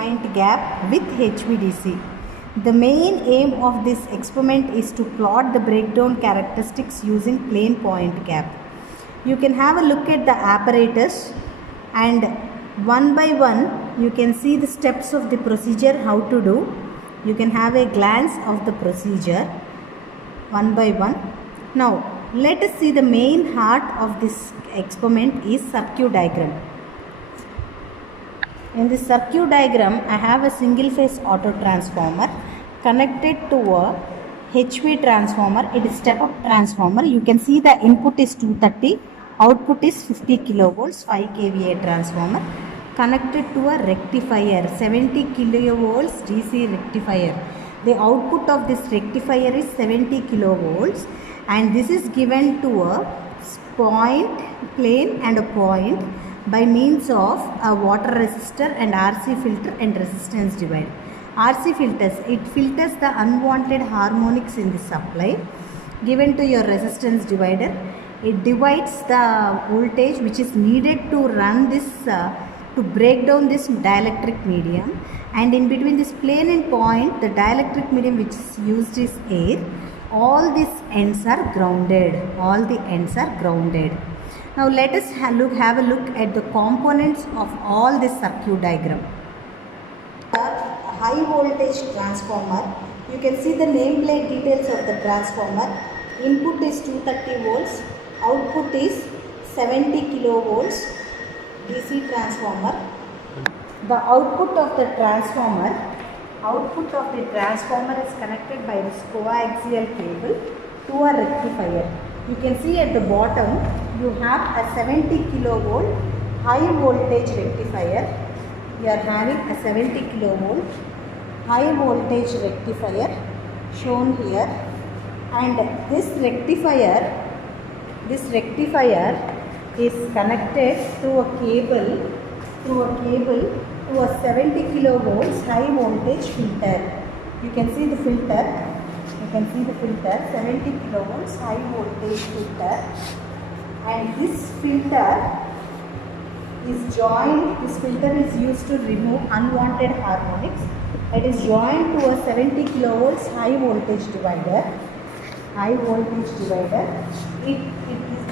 point gap with HVDC. The main aim of this experiment is to plot the breakdown characteristics using plain point gap. You can have a look at the apparatus, and one by one you can see the steps of the procedure how to do. You can have a glance of the procedure one by one. Now let us see the main heart of this experiment is circuit diagram. In this circuit diagram, I have a single phase auto transformer connected to a HV transformer. It is step up transformer. You can see the input is 230, output is 50 kilovolts, 5 kVA transformer connected to a rectifier, 70 kilovolts DC rectifier. The output of this rectifier is 70 kilovolts, and this is given to a point, plane and a point by means of a water resistor and RC filter and resistance divider. RC filters, it filters the unwanted harmonics in the supply given to your resistance divider. It divides the voltage which is needed to run this to break down this dielectric medium, and in between this plane and point, the dielectric medium which is used is air. All these ends are grounded. All the ends are grounded. Now let us have a look at the components of all this circuit diagram. A high voltage transformer. You can see the nameplate details of the transformer. Input is 230 volts. Output is 70 kilovolts. DC transformer. The output of the transformer is connected by this coaxial cable to a rectifier. You can see at the bottom you have a 70 kilovolt high voltage rectifier. You are having a 70 kilovolt high voltage rectifier shown here, and this rectifier is connected through a cable to a 70 kilovolts high voltage filter. You can see the filter. 70 kilovolts high voltage filter, and this filter is used to remove unwanted harmonics. It is joined to a 70 kilovolts high voltage divider. This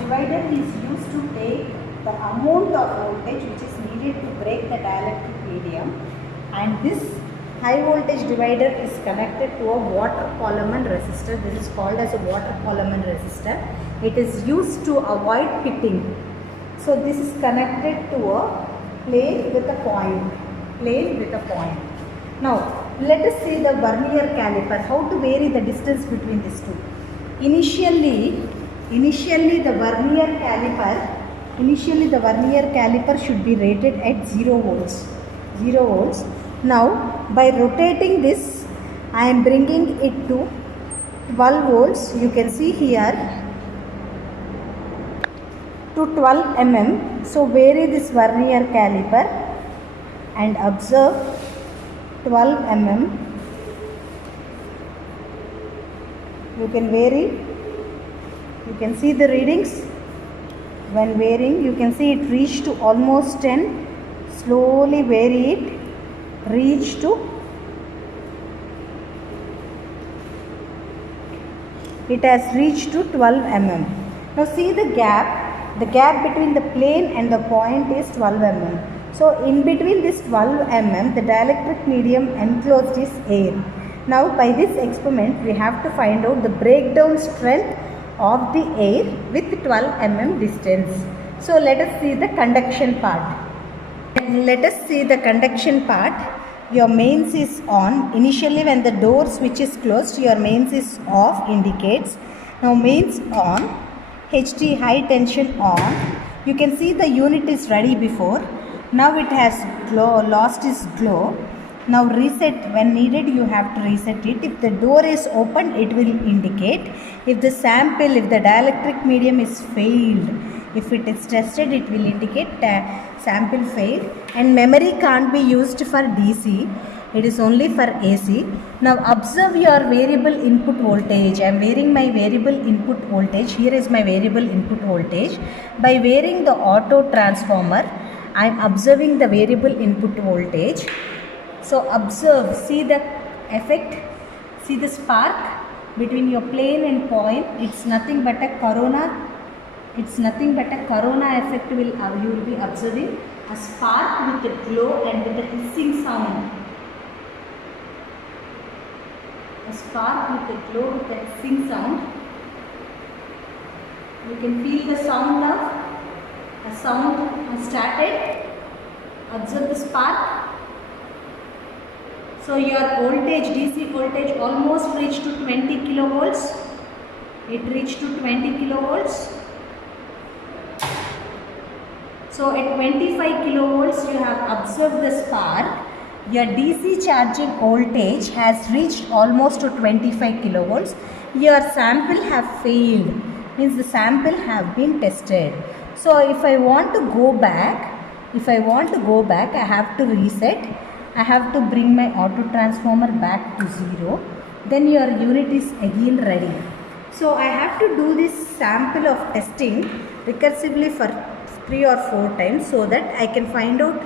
divider is used to take the amount of voltage which is needed to break the dielectric medium, and this high voltage divider is connected to a water column resistor. This is called as a water column resistor. It is used to avoid pitting. So this is connected to a plane with a point. Now let us see the vernier caliper, how to vary the distance between these two. Initially the vernier caliper should be rated at 0 volts. Now by rotating this, I am bringing it to 12 volts. You can see here to 12 mm. So vary this vernier caliper and observe 12 mm. You can vary. You can see the readings. When varying, you can see it reached to almost 10. Slowly vary it. Reach to, it has reached to 12 mm. Now see the gap between the plane and the point is 12 mm. So in between this 12 mm, the dielectric medium enclosed is air. Now by this experiment, we have to find out the breakdown strength of the air with 12 mm distance. So let us see the conduction part. Your mains is on. Initially when the door switch is closed, your mains is off, indicates. Now mains on, HT high tension on. You can see the unit is ready before. Now it has lost its glow. Now reset, when needed you have to reset it. If the door is open, it will indicate. If the dielectric medium is failed, if it is tested, it will indicate sample failed. And memory can't be used for DC, it is only for AC. Now observe your variable input voltage. I am varying my variable input voltage. Here is my variable input voltage. By varying the auto transformer, I am observing the variable input voltage. So observe, see the effect, see the spark between your plane and point. It's nothing but a corona. It's nothing but a corona effect you will be observing. A spark with a glow and with a hissing sound. A spark with a glow with a hissing sound. You can feel the sound of a sound has started. Observe the spark. So your voltage, DC voltage almost reached to 20 kilovolts. It reached to 20 kilovolts. So at 25 kilovolts you have observed the spark. Your DC charging voltage has reached almost to 25 kilovolts. Your sample have failed. Means the sample have been tested. So if I want to go back, I have to reset. I have to bring my auto transformer back to 0. Then your unit is again ready. So I have to do this sample of testing recursively for 3 or 4 times so that I can find out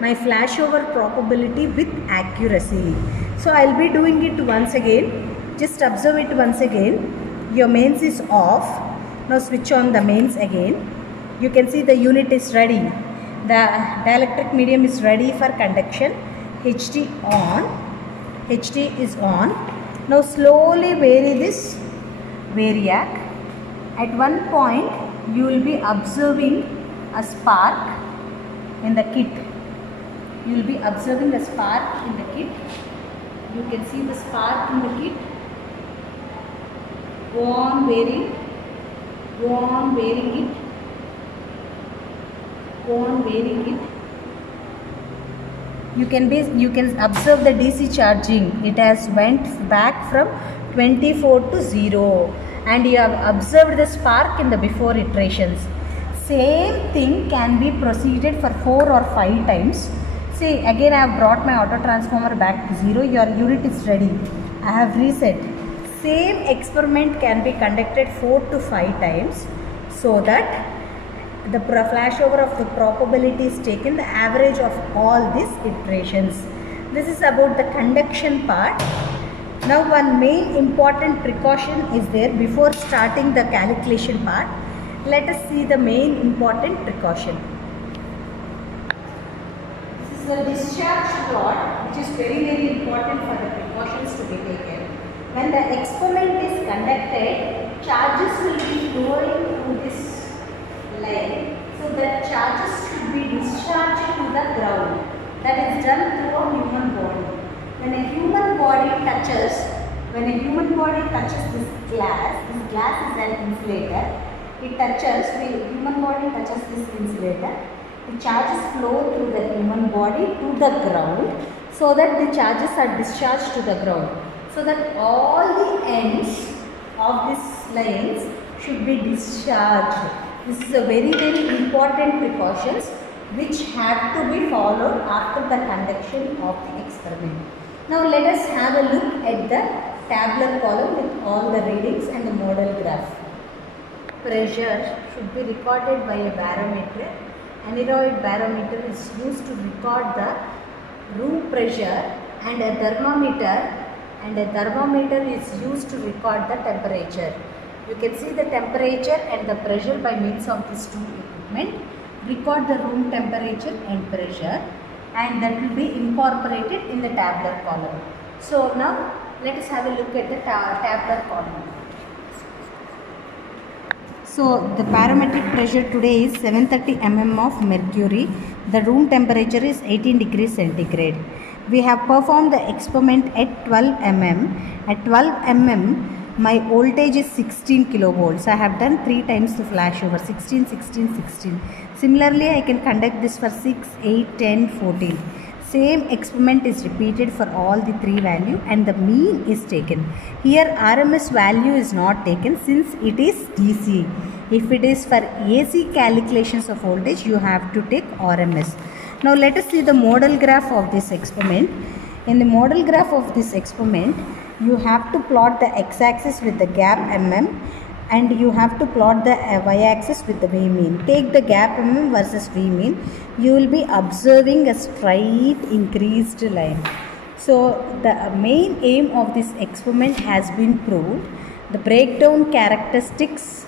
my flashover probability with accuracy. So I will be doing it once again. Just observe it once again. Your mains is off. Now switch on the mains again. You can see the unit is ready. The dielectric medium is ready for conduction. HT on. HT is on. Now slowly vary this variac. At one point you will be observing a spark in the kit. You will be observing a spark in the kit. You can see the spark in the kit. Go on varying. Go on varying it. Go on varying it. You can observe the DC charging. It has went back from 24 to 0, and you have observed the spark in the before iterations. Same thing can be proceeded for 4 or 5 times. See, again I have brought my auto transformer back to 0. Your unit is ready. I have reset. Same experiment can be conducted 4 to 5 times so that the flashover of the probability is taken, the average of all these iterations. This is about the conduction part. Now one main important precaution is there before starting the calculation part. Let us see the main important precaution. This is the discharge plot, which is very important for the precautions to be taken. When the experiment is conducted, charges will be flowing through this line. So the charges should be discharged to the ground. That is done through a human body. When a human body touches this glass is an insulator. Human body touches this insulator. The charges flow through the human body to the ground so that the charges are discharged to the ground. So that all the ends of these lines should be discharged. This is a very important precautions which have to be followed after the conduction of the experiment. Now let us have a look at the tabular column with all the readings and the model graph. Pressure should be recorded by a barometer. Aneroid barometer is used to record the room pressure, and a thermometer is used to record the temperature. You can see the temperature and the pressure by means of these two equipment. Record the room temperature and pressure, and that will be incorporated in the tabular column. So now let us have a look at the tabular column. So the barometric pressure today is 730 mm of mercury. The room temperature is 18 degrees centigrade. We have performed the experiment at 12 mm. At 12 mm, my voltage is 16 kilovolts. I have done 3 times the flashover, 16, 16, 16. Similarly, I can conduct this for 6, 8, 10, 14. Same experiment is repeated for all the 3 values, and the mean is taken. Here RMS value is not taken since it is DC. If it is for AC calculations of voltage, you have to take RMS. Now let us see the model graph of this experiment. In the model graph of this experiment, you have to plot the x-axis with the gap mm and you have to plot the y-axis with the v-mean. Take the gap versus v-mean. You will be observing a straight increased line. So the main aim of this experiment has been proved. The breakdown characteristics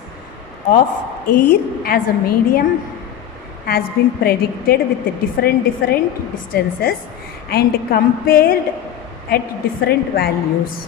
of air as a medium has been predicted with different distances and compared at different values.